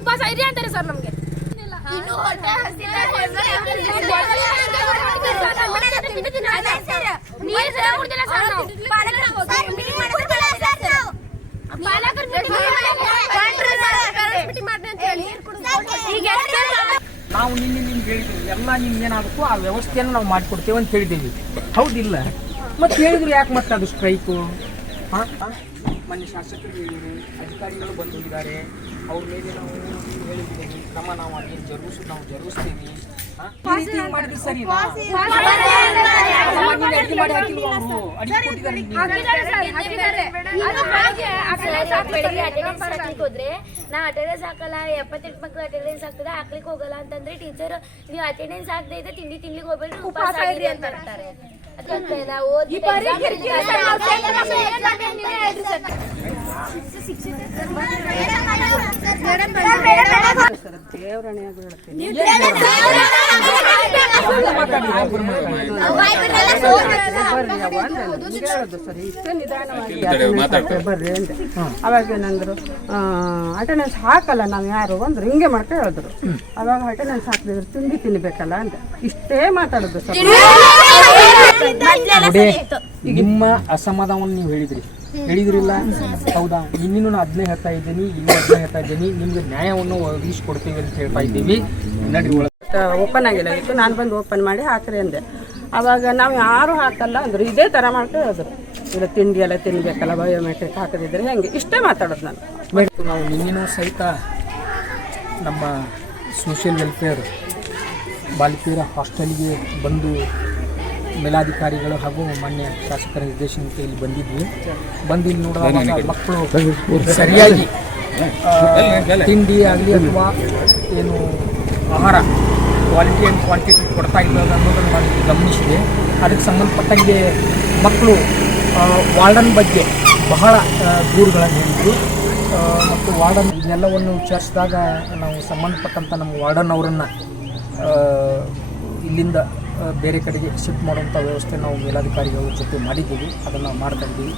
ಉಪವಾಸ ಇರಿ ಅಂತಾರೆ ಸರ್ ನಮ್ಗೆ. ನಾವು ನಿಮ್ಗೆ ಹೇಳಿದ್ವಿ ಎಲ್ಲ ನಿಮ್ಗೆ ಏನಾಗಬೇಕು ಆ ವ್ಯವಸ್ಥೆಯನ್ನು ನಾವು ಮಾಡಿಕೊಡ್ತೇವೆ ಅಂತ ಹೇಳಿದ್ದೀವಿ, ಹೌದಿಲ್ಲ? ಮತ್ತೆ ಹೇಳಿದ್ರು ಯಾಕೆ ಮತ್ತೆ ಅದು ಸ್ಟ್ರೈಕು? ಮೊನ್ನೆ ಶಾಸಕರು ಹೇಳಿದರು, ಅಧಿಕಾರಿಗಳು ಬಂದು ಹೋಗಿದ್ದಾರೆ, ಅವ್ರ ಮೇಲೆ ನಾವು ಹೇಳಿದ್ದೀವಿ ಕ್ರಮ ನಾವು ಅದೇನು ಜರುಗಿಸ್ತೀವಿ. ಮಾಡಿದ್ರೆ ಸರಿ ಹೋದ್ರೆ ನಾ ಅಟೆಂಡೆನ್ಸ್ ಹಾಕಲ್ಲ, 78 ಮಕ್ಳು ಅಟೆಂಡೆನ್ಸ್ ಹಾಕ್ತದೆ, ಹಾಕ್ಲಿಕ್ಕೆ ಹೋಗಲ್ಲ ಅಂತಂದ್ರೆ ಟೀಚರ್ ನೀವು ಅಟೆಂಡೆನ್ಸ್ ಹಾಕದೇ ಇದ್ರೆ ತಿಂಡಿಗೆ ಹೋಗ್ಬೇಡ್ರಿ ಉಪವಾಸ ಆಗಿರಿ ಅಂತ ಹೇಳ್ತಾರೆ. ಬರ್ರಿ ಅಂದೆ. ಅವಾಗ ಏನಂದ್ರು, ಅಟೆಂಡೆನ್ಸ್ ಹಾಕಲ್ಲ ನಾವು ಯಾರು ಅಂದ್ರು, ಹಿಂಗೆ ಮಾಡ್ಕೊಂಡು ಹೇಳಿದ್ರು. ಅವಾಗ ಅಟೆಂಡೆನ್ಸ್ ಹಾಕಿದ್ರು ತಿಂಡಿ ತಿನ್ಬೇಕಲ್ಲ ಅಂತ ಇಷ್ಟೇ ಮಾತಾಡೋದು ಸರ್. ನಿಮ್ಮ ಅಸಮಾಧಾನವನ್ನು ನೀವು ಹೇಳಿದ್ರಿಲ್ಲ, ಹೌದಾ? ಇನ್ನೂ ನಾನು ಅದನ್ನೇ ಹೇಳ್ತಾ ಇದ್ದೀನಿ, ನಿಮ್ಗೆ ನ್ಯಾಯವನ್ನು ಒದಗಿಸ್ಕೊಡ್ತೀವಿ ಅಂತ ಹೇಳ್ತಾ ಇದ್ದೀವಿ. ನಡ್ರಿ ಓಪನ್ ಆಗಿಲ್ಲ ಇತ್ತು, ನಾನು ಬಂದು ಓಪನ್ ಮಾಡಿ ಹಾಕ್ರಿ ಅಂದೆ. ಅವಾಗ ನಾವು ಯಾರು ಹಾಕಲ್ಲ ಅಂದ್ರು, ಇದೇ ಥರ ಮಾಡ್ಕೊಂಡು ಹೇಳಿದ್ರು. ಇಲ್ಲ ತಿಂಡಿ ಎಲ್ಲ ತಿನ್ಬೇಕಲ್ಲ, ಬಯೋಮೆಟ್ರಿಕ್ ಹಾಕದಿದ್ರೆ ಹೆಂಗೆ, ಇಷ್ಟೇ ಮಾತಾಡೋದು ನಾನು. ನಾವು ನಿನ್ನೆನೂ ಸಹಿತ ನಮ್ಮ ಸೋಷಿಯಲ್ ವೆಲ್ಫೇರ್ ಬಾಲಕಿಯರ ಹಾಸ್ಟೆಲ್ಗೆ ಬಂದು ಮೇಲಾಧಿಕಾರಿಗಳು ಹಾಗೂ ಮಾನ್ಯ ಶಾಸಕರ ನಿರ್ದೇಶನಕ್ಕೆ ಇಲ್ಲಿ ಬಂದಿದ್ವಿ. ಬಂದು ಇಲ್ಲಿ ನೋಡುವಾಗ ಮಕ್ಕಳು ಸರಿಯಾಗಿ ತಿಂಡಿ ಆಗಲಿ ಅಥವಾ ಏನು ಆಹಾರ ಕ್ವಾಲಿಟಿ ಆ್ಯಂಡ್ ಕ್ವಾಂಟಿಟಿ ಕೊಡ್ತಾ ಇಲ್ಲ ಅನ್ನೋದನ್ನು ನಾನು ಗಮನಿಸಿದೆ. ಅದಕ್ಕೆ ಸಂಬಂಧಪಟ್ಟಂಗೆ ಮಕ್ಕಳು ವಾರ್ಡನ್ ಬಗ್ಗೆ ಬಹಳ ದೂರುಗಳನ್ನು ಹೇಳಿದರು ಮತ್ತು ವಾರ್ಡನ್ ಇದೆಲ್ಲವನ್ನು ವಿಚಾರಿಸಿದಾಗ ನಾವು ಸಂಬಂಧಪಟ್ಟಂಥ ನಮ್ಮ ವಾರ್ಡನ್ ಅವರನ್ನು ಇಲ್ಲಿಂದ ಬೇರೆ ಕಡೆಗೆ ಶಿಫ್ಟ್ ಮಾಡುವಂಥ ವ್ಯವಸ್ಥೆ ನಾವು ಮೇಲಾಧಿಕಾರಿಗಳ ಜೊತೆ ಮಾಡಿದ್ದೀವಿ, ಅದನ್ನು ನಾವು ಮಾಡ್ತಾ ಇದ್ದೀವಿ.